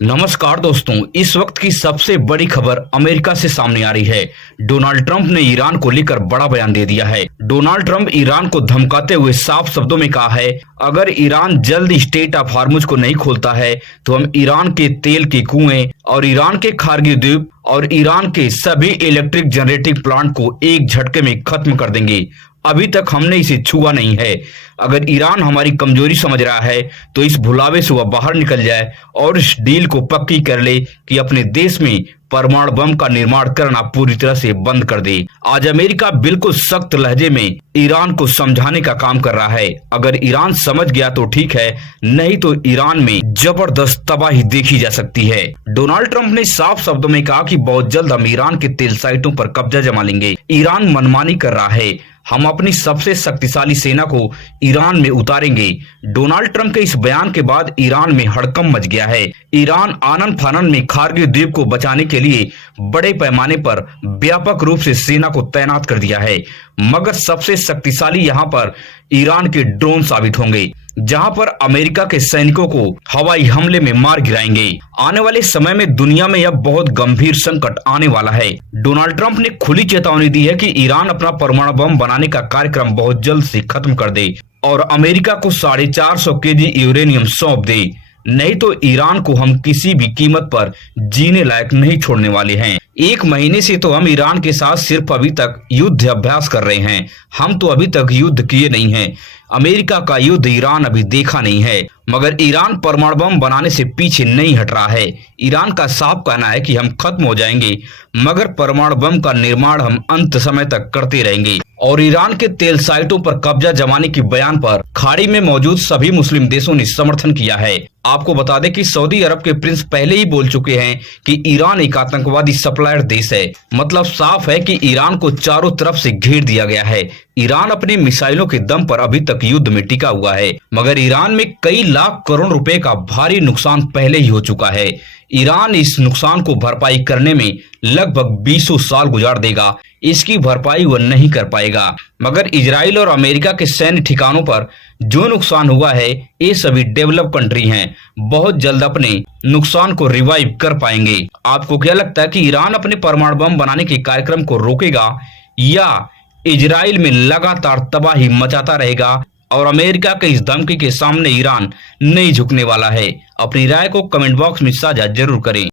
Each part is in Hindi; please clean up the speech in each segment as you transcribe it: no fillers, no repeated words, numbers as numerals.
नमस्कार दोस्तों, इस वक्त की सबसे बड़ी खबर अमेरिका से सामने आ रही है। डोनाल्ड ट्रंप ने ईरान को लेकर बड़ा बयान दे दिया है। डोनाल्ड ट्रंप ईरान को धमकाते हुए साफ शब्दों में कहा है, अगर ईरान जल्द स्ट्रेट ऑफ हार्मुज को नहीं खोलता है तो हम ईरान के तेल के कुएं और ईरान के खार्गी द्वीप और ईरान के सभी इलेक्ट्रिक जनरेटिंग प्लांट को एक झटके में खत्म कर देंगे। अभी तक हमने इसे छुआ नहीं है। अगर ईरान हमारी कमजोरी समझ रहा है तो इस भुलावे से वह बाहर निकल जाए और इस डील को पक्की कर ले कि अपने देश में परमाणु बम का निर्माण करना पूरी तरह से बंद कर दे। आज अमेरिका बिल्कुल सख्त लहजे में ईरान को समझाने का काम कर रहा है। अगर ईरान समझ गया तो ठीक है, नहीं तो ईरान में जबरदस्त तबाही देखी जा सकती है। डोनाल्ड ट्रंप ने साफ शब्दों में कहा कि बहुत जल्द हम ईरान के तेल साइटों पर कब्जा जमा लेंगे। ईरान मनमानी कर रहा है, हम अपनी सबसे शक्तिशाली सेना को ईरान में उतारेंगे। डोनाल्ड ट्रंप के इस बयान के बाद ईरान में हड़कंप मच गया है। ईरान आनन फानन में खार्गी द्वीप को बचाने के लिए बड़े पैमाने पर व्यापक रूप से सेना को तैनात कर दिया है, मगर सबसे शक्तिशाली यहां पर ईरान के ड्रोन साबित होंगे, जहां पर अमेरिका के सैनिकों को हवाई हमले में मार गिराएंगे। आने वाले समय में दुनिया में यह बहुत गंभीर संकट आने वाला है। डोनाल्ड ट्रंप ने खुली चेतावनी दी है कि ईरान अपना परमाणु बम बनाने का कार्यक्रम बहुत जल्द से खत्म कर दे और अमेरिका को 450 केजी यूरेनियम सौंप दे, नहीं तो ईरान को हम किसी भी कीमत पर जीने लायक नहीं छोड़ने वाले हैं। एक महीने से तो हम ईरान के साथ सिर्फ अभी तक युद्ध अभ्यास कर रहे हैं, हम तो अभी तक युद्ध किए नहीं हैं। अमेरिका का युद्ध ईरान अभी देखा नहीं है, मगर ईरान परमाणु बम बनाने से पीछे नहीं हट रहा है। ईरान का साफ कहना है कि हम खत्म हो जाएंगे, मगर परमाणु बम का निर्माण हम अंत समय तक करते रहेंगे। और ईरान के तेल साइटों पर कब्जा जमाने के बयान पर खाड़ी में मौजूद सभी मुस्लिम देशों ने समर्थन किया है। आपको बता दें कि सऊदी अरब के प्रिंस पहले ही बोल चुके हैं कि ईरान एक आतंकवादी सप्लायर देश है। मतलब साफ है कि ईरान को चारों तरफ से घेर दिया गया है। ईरान अपनी मिसाइलों के दम पर अभी तक युद्ध में टिका हुआ है, मगर ईरान में कई लाख करोड़ रुपए का भारी नुकसान पहले ही हो चुका है। ईरान इस नुकसान को भरपाई करने में लगभग 20 साल गुजार देगा। इसकी भरपाई वह नहीं कर पाएगा। मगर इजराइल और अमेरिका के सैन्य ठिकानों पर जो नुकसान हुआ है, ये सभी डेवलप कंट्री हैं, बहुत जल्द अपने नुकसान को रिवाइव कर पाएंगे। आपको क्या लगता है कि ईरान अपने परमाणु बम बनाने के कार्यक्रम को रोकेगा या इजराइल में लगातार तबाही मचाता रहेगा और अमेरिका के इस धमकी के सामने ईरान नहीं झुकने वाला है? अपनी राय को कमेंट बॉक्स में साझा जरूर करें।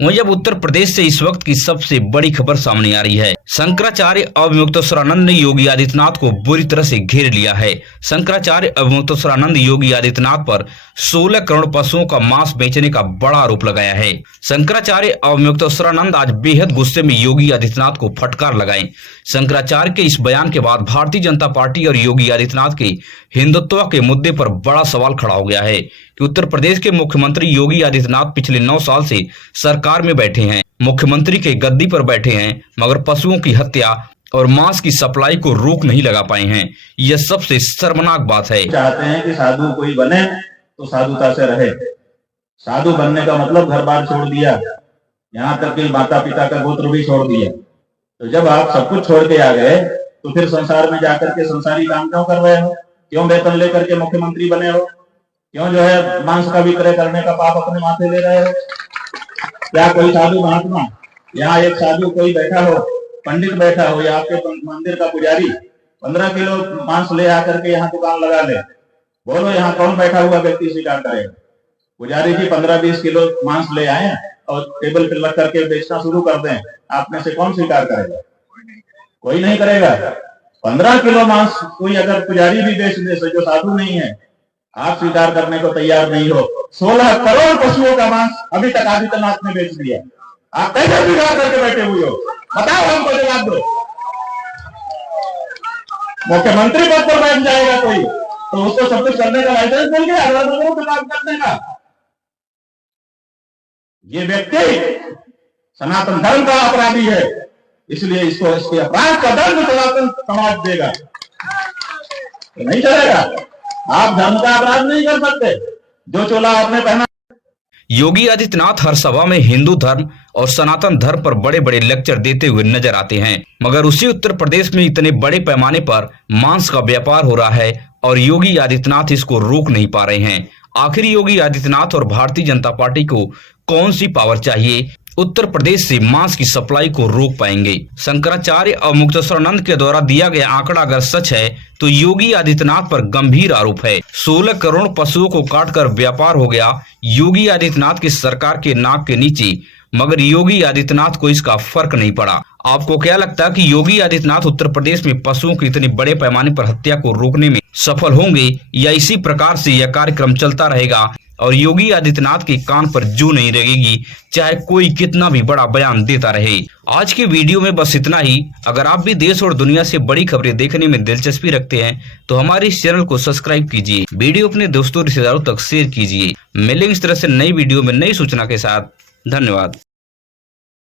वहीं अब उत्तर प्रदेश से इस वक्त की सबसे बड़ी खबर सामने आ रही है। शंकराचार्य अवमुक्तेश्वरानंद ने योगी आदित्यनाथ को बुरी तरह से घेर लिया है। शंकराचार्य अवमुक्तेश्वरानंद योगी आदित्यनाथ पर 16 करोड़ पशुओं का मांस बेचने का बड़ा आरोप लगाया है। शंकराचार्य अवमुक्तेश्वरानंद आज बेहद गुस्से में योगी आदित्यनाथ को फटकार लगाए। शंकराचार्य के इस बयान के बाद भारतीय जनता पार्टी और योगी आदित्यनाथ के हिंदुत्व के मुद्दे पर बड़ा सवाल खड़ा हो गया है कि उत्तर प्रदेश के मुख्यमंत्री योगी आदित्यनाथ पिछले 9 साल से सरकार में बैठे हैं, मुख्यमंत्री के गद्दी पर बैठे हैं, मगर पशुओं की हत्या और मांस की सप्लाई को रोक नहीं लगा पाए हैं। यह सबसे शर्मनाक बात है। चाहते हैं कि साधु कोई बने तो साधुता से रहे। साधु बनने का मतलब घर बार छोड़ दिया, यहाँ तक कि माता पिता का गोत्र भी छोड़ दिया। तो जब आप सब कुछ छोड़ के आ गए तो फिर संसार में जाकर के संसारी काम क्यों कर रहे हो? क्यों वेतन लेकर के मुख्यमंत्री बने हो? क्यों जो है मांस का विक्रय करने का पाप अपने माथे ले रहे हो? क्या कोई साधु महात्मा, यहाँ एक साधु कोई बैठा हो, पंडित बैठा हो या आपके मंदिर का पुजारी 15 किलो मांस ले आकर के यहाँ दुकान लगा ले, बोलो यहाँ कौन बैठा हुआ व्यक्ति स्वीकार करेगा? पुजारी जी 15-20 किलो मांस ले आए और टेबल पर रख करके बेचना शुरू कर दें, आप में से कौन स्वीकार करेगा? कोई नहीं करेगा। 15 किलो मांस कोई अगर पुजारी भी बेच दे जो साधु नहीं है, आप स्वीकार करने को तैयार नहीं हो। 16 करोड़ पशुओं का मांस अभी तक आदित्यनाथ ने बेच दिया। आप कैसे स्वीकार करके बैठे हुए हो? बताओ, हमको जवाब दो। मुख्यमंत्री पद पर बैठ जाएगा कोई तो उसको सब कुछ करने का लाइसेंस मिल गया, लोगों को काम करने का। ये व्यक्ति सनातन धर्म का अपराधी है, इसलिए इसको इसके अपराध का दंड सनातन समाज देगा। तो नहीं चलेगा। आप धर्म का अपराध नहीं कर सकते। जो चोला आपने पहना। योगी आदित्यनाथ हर सभा में हिंदू धर्म और सनातन धर्म पर बड़े बड़े लेक्चर देते हुए नजर आते हैं, मगर उसी उत्तर प्रदेश में इतने बड़े पैमाने पर मांस का व्यापार हो रहा है और योगी आदित्यनाथ इसको रोक नहीं पा रहे हैं। आखिर योगी आदित्यनाथ और भारतीय जनता पार्टी को कौन सी पावर चाहिए उत्तर प्रदेश से मांस की सप्लाई को रोक पाएंगे? शंकराचार्य और मुक्तेश्वरानंद के द्वारा दिया गया आंकड़ा अगर सच है तो योगी आदित्यनाथ पर गंभीर आरोप है। 16 करोड़ पशुओं को काटकर व्यापार हो गया योगी आदित्यनाथ की सरकार के नाक के नीचे, मगर योगी आदित्यनाथ को इसका फर्क नहीं पड़ा। आपको क्या लगता है कि योगी आदित्यनाथ उत्तर प्रदेश में पशुओं की इतने बड़े पैमाने पर हत्या को रोकने में सफल होंगे, या इसी प्रकार से यह कार्यक्रम चलता रहेगा और योगी आदित्यनाथ के कान पर जू नहीं लगेगी, चाहे कोई कितना भी बड़ा बयान देता रहे? आज के वीडियो में बस इतना ही। अगर आप भी देश और दुनिया से बड़ी खबरें देखने में दिलचस्पी रखते हैं तो हमारे इस चैनल को सब्सक्राइब कीजिए, वीडियो अपने दोस्तों रिश्तेदारों तक शेयर कीजिए। मिलेंगे इस तरह से नई वीडियो में नई सूचना के साथ। धन्यवाद।